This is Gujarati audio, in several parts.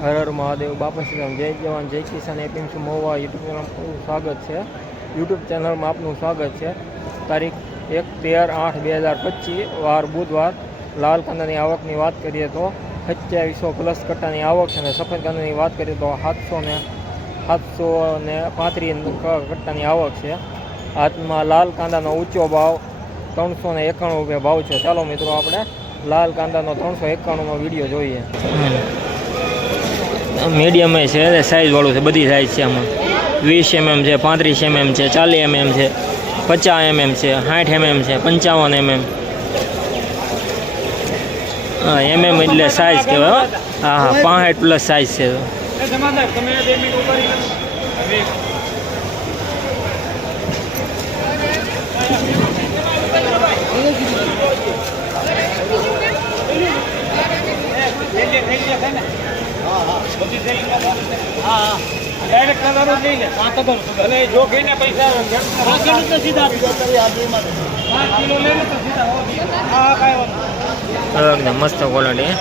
હર હર મહાદેવ, બાપા શ્રીરામ જય જવાન, જય કિસાન એપીએમસી મહુવા યુટ્યુબ ચેનલ સ્વાગત છે. યુટ્યુબ ચેનલમાં આપનું સ્વાગત છે. તારીખ એક તેર આઠ બે હજાર પચીસ, વાર બુધવાર, લાલ કાંદાની આવકની વાત કરીએ તો સત્યાવીસો પ્લસ કટ્ટાની આવક છે અને સફેદ કાંદાની વાત કરીએ તો સાતસો ને સાતસો ને પાંત્રીસ કટ્ટાની આવક છે. હાથમાં લાલ કાંદાનો ઊંચો ભાવ ત્રણસો ને એકાણું રૂપિયા ભાવ છે. ચાલો મિત્રો, આપણે લાલ કાંદાનો ત્રણસો એકાણુંનો વીડિયો જોઈએ. મીડિયમ છે સાઈઝવાળું છે, બધી સાઇઝ છે આમાં. વીસ એમએમ છે, પાંત્રીસ એમએમ છે, ચાલીસ એમએમ છે, પચાસ એમએમ છે, સાઠ એમએમ છે, પંચાવન એમએમ હા એમએમ એટલે સાઇઝ કહેવાય, હો. હા પાંસઠ પ્લસ સાઇઝ છે. ડાયરેક્ટ કલર જ લઈ લે પાંચ કલર અને જો કહીને પૈસા તો સીધા આપી દો પાંચ કિલો લઈને તો સીધા હા હા કાંઈ વાંધો એકદમ મસ્ત ક્વોલિટી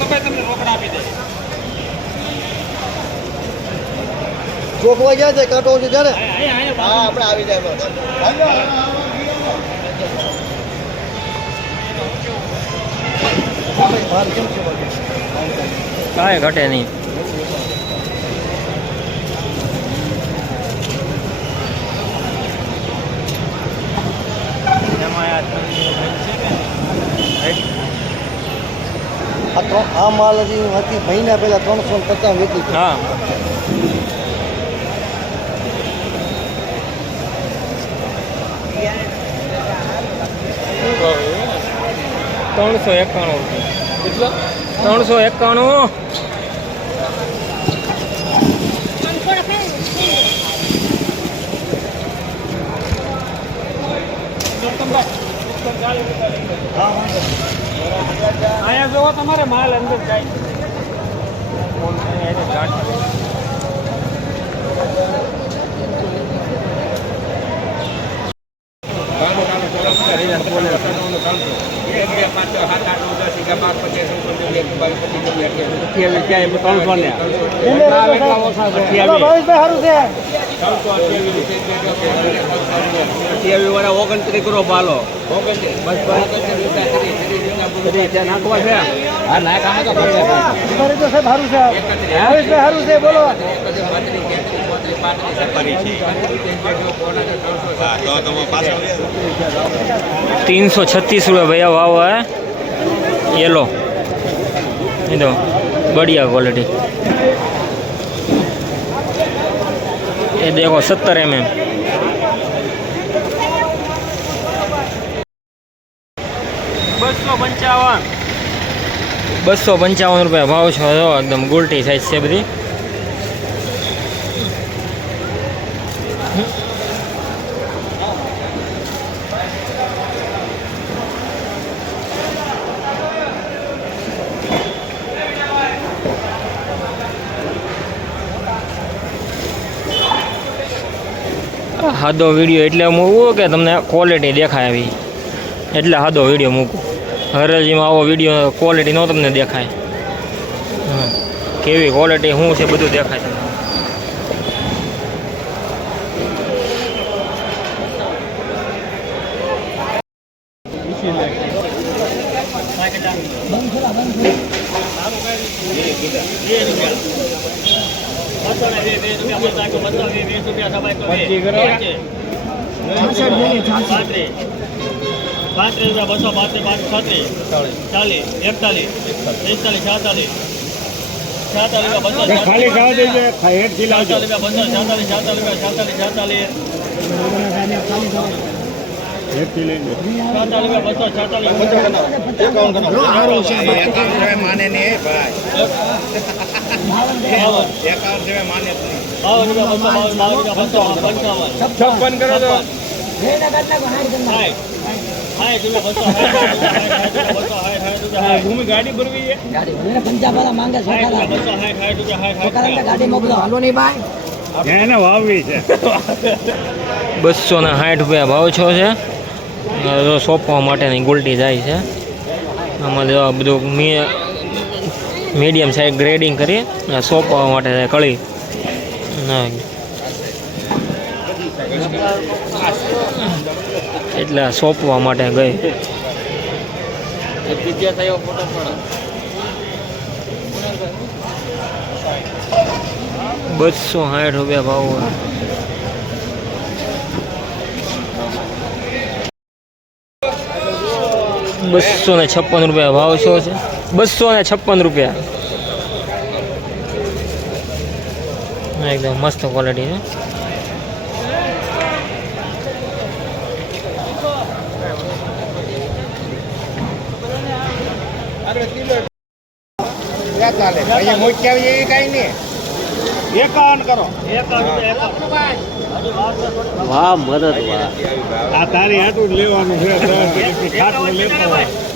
ભાઈ તમને રોકડા આપી દે ચોખવા ગયા છે કાંટો છે ત્યારે હા આપણે આવી જાય બસ ભાર કેમ છે બાકી? કાંઈ ઘટે નહીં. આ ત્રણ આ માલ હજી હતી મહિના પહેલા ત્રણસો ને પચાસ વેચી હા. ત્રણસો એકાણું રૂપિયા ત્રણસો એકાણું. અહીંયા જોવો તમારે માલ અંદર જાય ઓગણત્રીસ કરો પાલો નાખવા છે હા નાખ આમાં તો તમારે તો સાહેબ સારું છે ભાવેશભાઈ સારું છે બોલો तीन सौ छत्तीस रुपये भैया भाव है येलो ये तो बढ़िया क्वालिटी ये देखो सत्तर एम एम બસો પંચાવન બસો પંચાવન રૂપિયા ભાવ છે જો એકદમ ગુલટી સાઈઝ છે બધી સાદો વીડિયો એટલે મૂકવું કે તમને ક્વોલિટી દેખાય એવી? એટલે સાદો વીડિયો મૂકું. હરજીમાં આવો વીડિયો ક્વોલિટી ન તમને દેખાય. કેવી ક્વોલિટી શું છે બધું દેખાય તમને? પાંત્રીસ રૂપિયા બસો પાંત્રીસ પાંચ છત્રીસ ચાલીસ એકતાલીસ પિસ્તાલીસ છાતાલીસ છાતાલીસ બસો છાતાલીસ બસો છાતાલીસ છાતાલીસ છાતાલીસ છાતાલીસ માને નહીં ભાઈ એકાવન સિવાય માને છપ્પન બસો ને સાઠ રૂપિયા ભાવ છો. છે સોંપવા માટેની ગુલટી જાય છે આમાં બધું મીડિયમ સાઈઝ ગ્રેડિંગ કરી સોંપવા માટે કળી એટલે સોંપવા માટે ગઈ. બસો સાઠ રૂપિયા ભાવ બસો ને છપ્પન રૂપિયા ભાવ શું છે? બસો ને છપ્પન રૂપિયા. એકદમ મસ્ત ક્વોલિટી છે. વાહ મદદ વાહ. આ તારી હાટું લેવાનું છે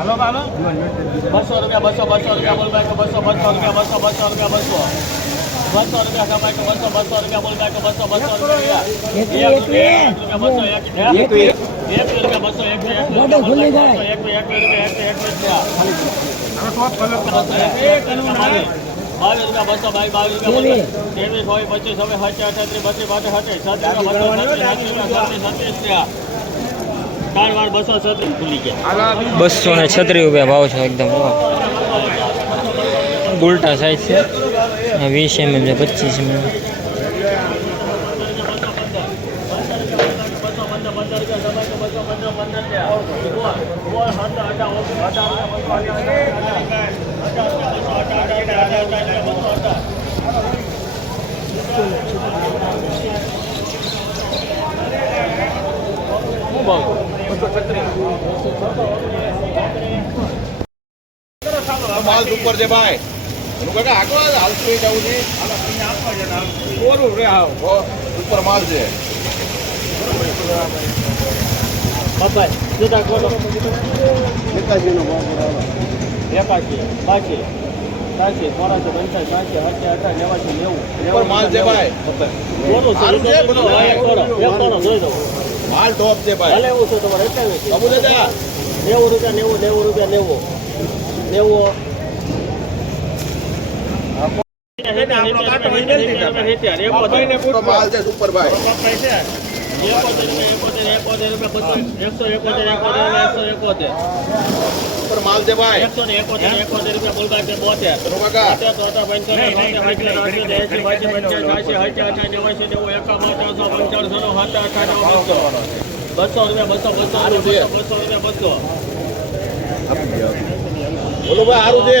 હાલો હાલો. બસો રૂપિયા બસો બસો રૂપિયા બોલ બાય બસો બસો રૂપિયા બસો બસો રૂપિયા બસો. બસો રૂપિયા કમાય તો બસો બસો રૂપિયા બોલ બાય બસો બસો રૂપિયા. એક રૂપિયા બસો એક રૂપિયા. બસો એક એક રૂપિયા બસો એક રૂપિયા રૂપિયા બાવીસ. રૂપિયા બસો બાવીસ બાવીસ રૂપિયા ત્રેવીસ હોય પચીસ હવે સાચી અઠત્રીસ બત્રીસ બાવીસ સત્રીસ સત્રીસ બસો સત્રીસ સત્રીસ રૂપિયા ત્રણ વાર બસો ને છત્રીસ રૂપિયા ભાવ છે એકદમ. ઉલટા સાઈઝ છે. વીસ એમએમ છે પચીસ એમએમ માલ ઉપર છે ભાઈ. એનું કાકા આગળ હાલતું જવું છે. કોરું રે આવ હો, ઉપર માલ છે. બાપાઈ સીધા કોલો એકાશી બાશી સાચી ચોરાશી પંચાસી સાચી સાચી અઠા નેવાસી નેવું. ઉપર માલ છે ભાઈ. કોનું જોઈ દો. માલ ટોપ છે ભાઈ. છે તમારે એકાવીસ નેવું રૂપિયા નેવું નેવું રૂપિયા નેવું. નેવું બસો રૂપિયા બસો બસો રૂપિયા બસો રૂપિયા બસો. બોલો ભાઈ સારું છે.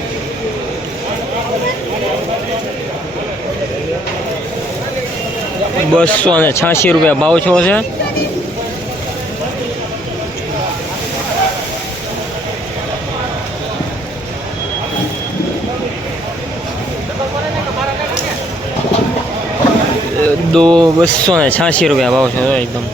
બસો ને છ્યાસી રૂપિયા ભાવ છો છે. દો બસો ને છ્યાસી રૂપિયા ભાવ છે એકદમ.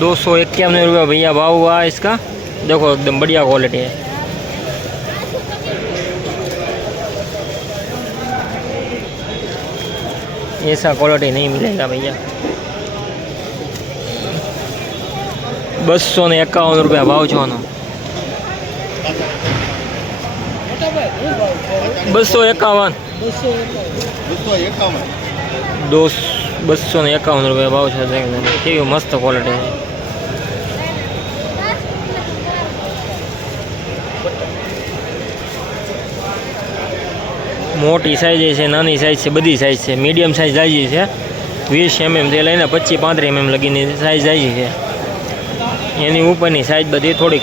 दो सौ इक्यावन रुपया भैया भाव हुआ है इसका देखो एकदम बढ़िया क्वालिटी है ऐसा क्वालिटी नहीं मिलेगा भैया બસો ને એકાવન રૂપિયા ભાવ છે આનો બસો એકાવન બસો એકાવન દોસ બસો ને એકાવન રૂપિયા ભાવ છે કેવી મસ્ત ક્વોલિટી છે મોટી સાઇઝ છે, નાની સાઇઝ છે, બધી સાઇઝ છે. મીડિયમ સાઇઝ જાય છે. વીસ એમએમથી લઈને પચીસ, પાંત્રીસ એમએમ લગીની સાઈઝ જાય છે. એની ઉપરની સાઇઝ બધી થોડીક.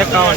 એકાવન